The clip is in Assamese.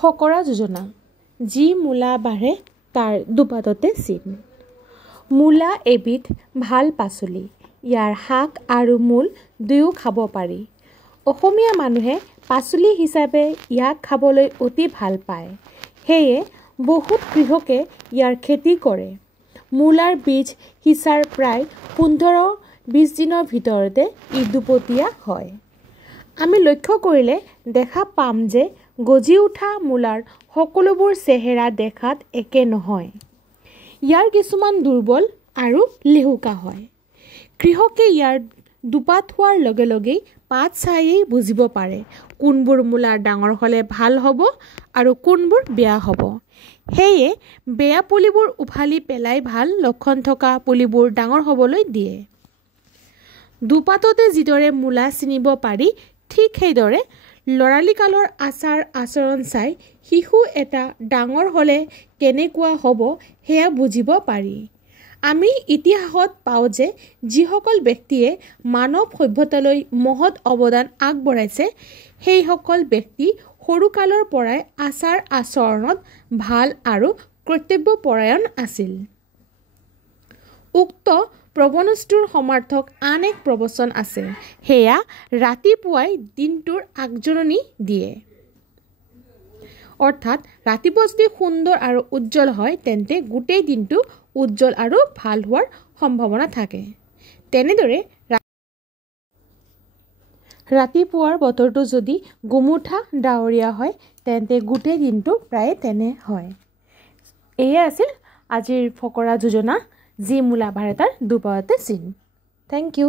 ফকৰা যোজনা যি মূলা বাঢ়ে তাৰ দুপাততে চিন। মূলা এবিধ ভাল পাচলি। ইয়াৰ শাক আৰু মূল দুয়ো খাব পাৰি। অসমীয়া মানুহে পাচলি হিচাপে ইয়াক খাবলৈ অতি ভাল পায়। সেয়ে বহুত কৃষকে ইয়াৰ খেতি কৰে। মূলাৰ বীজ সিঁচাৰ প্ৰায় 15-20 দিনৰ ভিতৰতে ই দুপতীয়া হয়। আমি লক্ষ্য কৰিলে দেখা পাম যে গজি উঠা মূলাৰ সকলোবোৰ চেহেৰা দেখাত একে নহয়। ইয়াৰ কিছুমান দুৰ্বল আৰু লেহুকা হয়। কৃষকে ইয়াৰ দুপাত হোৱাৰ লগে লগেই পাত চায়েই বুজিব পাৰে কোনবোৰ মূলাৰ ডাঙৰ হ'লে ভাল হ'ব আৰু কোনবোৰ বেয়া হ'ব। সেয়ে বেয়া পুলিবোৰ উভালি পেলাই ভাল লক্ষণ থকা পুলিবোৰ ডাঙৰ হ'বলৈ দিয়ে। দুপাততে যিদৰে মূলা চিনিব পাৰি ঠিক সেইদৰে ল'ৰালি কালৰ আচাৰ আচৰণ চাই শিশু এটা ডাঙৰ হ'লে কেনেকুৱা হ'ব সেয়া বুজিব পাৰি। আমি ইতিহাসত পাওঁ যে যিসকল ব্যক্তিয়ে মানৱ সভ্যতালৈ মহৎ অৱদান আগবঢ়াইছে সেইসকল ব্যক্তি সৰুকালৰ পৰাই আচাৰ আচৰণত ভাল আৰু কৰ্তব্যপৰায়ণ আছিল। উক্ত প্ৰবনস্তুৰ সমাৰ্থক আন এক প্ৰবচন আছে। সেয়া ৰাতিপুৱাই দিনটোৰ আগজননী দিয়ে। অৰ্থাৎ ৰাতিপুৱা যদি সুন্দৰ আৰু উজ্জ্বল হয় তেন্তে গোটেই দিনটো উজ্জ্বল আৰু ভাল হোৱাৰ সম্ভাৱনা থাকে। তেনেদৰে ৰাতিপুৱাৰ বতৰটো যদি গুমুঠা ডাৱৰীয়া হয় তেন্তে গোটেই দিনটো প্ৰায় তেনে হয়। এয়া আছিল আজিৰ ফকৰা যোজনা যি মূলা বাঢ়ে তাৰ দুপাততে চিন। Thank U.